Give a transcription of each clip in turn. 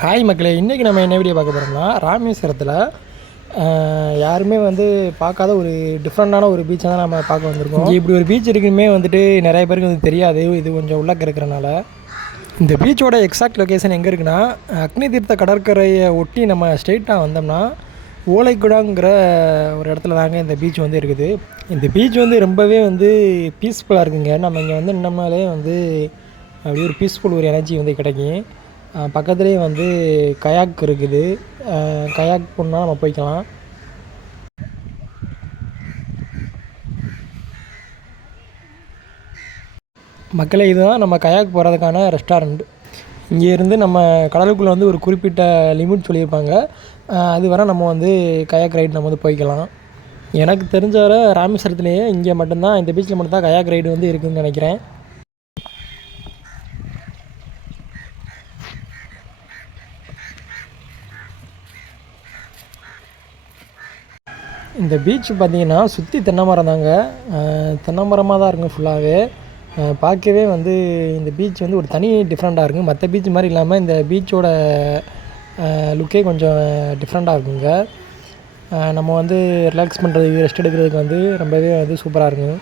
Hi மக்களே, இன்றைக்கி நம்ம என்ன வீடியோ பார்க்க போகிறோம்னா ராமேஸ்வரத்தில் யாருமே பார்க்காத ஒரு டிஃப்ரெண்ட்டான ஒரு பீச்சை தான் நம்ம பார்க்க வந்திருக்கோம். இங்கே இப்படி ஒரு பீச் இருக்குமே நிறைய பேருக்கு தெரியாது. இது கொஞ்சம் உள்ளக்க இருக்கிறனால இந்த பீச்சோட எக்ஸாக்ட் லொக்கேஷன் எங்கே இருக்குன்னா, அக்னி தீர்த்த கடற்கரையை ஒட்டி நம்ம ஸ்ட்ரெயிட்டாக வந்தோம்னா ஓலைக்குடாங்கிற ஒரு இடத்துல தாங்க இந்த பீச் இருக்குது. இந்த பீச் ரொம்பவே பீஸ்ஃபுல்லாக இருக்குங்க. நம்ம இங்கே நின்னோம்னாலே அப்படியே ஒரு பீஸ்ஃபுல் ஒரு எனர்ஜி கிடைக்கும். பக்கத்துலேயே கயாக் இருக்குது. கயாக் போனால் நம்ம போய்க்கலாம். மக்களே, இதுதான் நம்ம கயாக் போகிறதுக்கான ரெஸ்டாரண்ட். இங்கேருந்து நம்ம கடலுக்குள்ளே ஒரு குறிப்பிட்ட லிமிட் சொல்லியிருப்பாங்க. அது வரை நம்ம கயாக் ரைடு நம்ம போய்க்கலாம். எனக்கு தெரிஞ்ச வரை ராமேஸ்வரத்துலேயே இங்கே மட்டும்தான், இந்த பீச்சில் மட்டும்தான் கயாக் ரைடு இருக்குதுன்னு நினைக்கிறேன். இந்த பீச் பார்த்திங்கன்னா சுற்றி தென்னை மரம் தாங்க. தென்னை மரமாக தான் இருக்குங்க ஃபுல்லாகவே. பார்க்கவே இந்த பீச் ஒரு தனி டிஃப்ரெண்ட்டாக இருக்குங்க. மற்ற பீச் மாதிரி இல்லாமல் இந்த பீச்சோட லுக்கே கொஞ்சம் டிஃப்ரெண்ட்டாக இருக்குங்க. நம்ம ரிலாக்ஸ் பண்ணுறதுக்கு, ரெஸ்ட் எடுக்கிறதுக்கு ரொம்பவே சூப்பராக இருக்குங்க.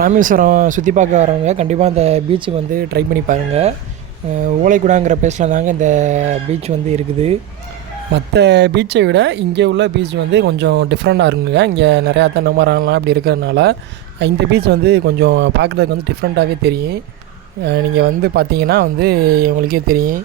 ராமேஸ்வரம் சுற்றி பார்க்க வரவங்க கண்டிப்பாக இந்த பீச்சுக்கு ட்ரை பண்ணி பாருங்கள். ஓலைக்குடாங்கிற பிளேஸில் தாங்க இந்த பீச் இருக்குது. மற்ற பீச்சை விட இங்கே உள்ள பீச் கொஞ்சம் டிஃப்ரெண்ட்டாக இருக்குங்க. இங்கே நிறையா தென்னை மரம்லாம் அப்படி இருக்கிறதுனால இந்த பீச் கொஞ்சம் பார்க்குறதுக்கு டிஃப்ரெண்ட்டாகவே தெரியும். நீங்கள் பார்த்தீங்கன்னா உங்களுக்கே தெரியும்.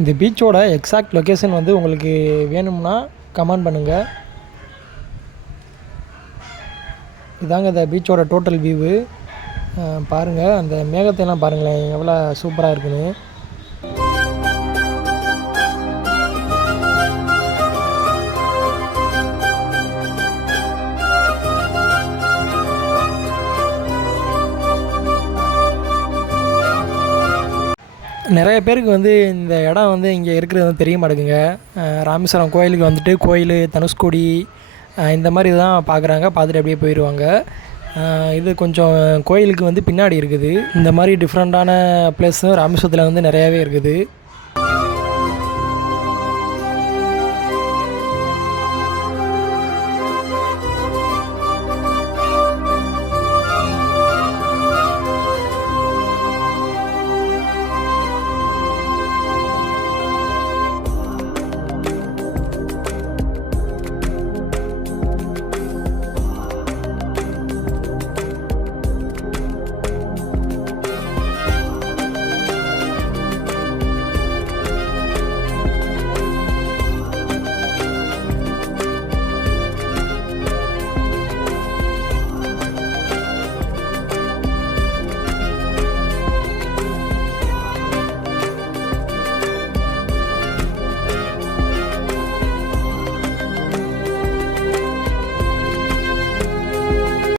இந்த பீச்சோட எக்ஸாக்ட் லொக்கேஷன் உங்களுக்கு வேணும்னா கமெண்ட் பண்ணுங்கள். இதாங்க இந்த பீச்சோட டோட்டல் வியூவு. பாருங்கள், அந்த மேகத்தையெல்லாம் பாருங்களேன் எவ்வளோ சூப்பராக இருக்குன்னு. நிறைய பேருக்கு இந்த இடம் இங்கே இருக்கிறது தெரிய மாட்டேங்குங்க. ராமேஸ்வரம் கோயிலுக்கு கோயில், தனுஷ்கோடி இந்த மாதிரி தான் பார்க்குறாங்க. பார்த்துட்டு அப்படியே போயிடுவாங்க. இது கொஞ்சம் கோயிலுக்கு பின்னாடி இருக்குது. இந்த மாதிரி டிஃப்ரெண்ட்டான பிளேஸும் ராமேஸ்வரத்தில் நிறையாவே இருக்குது.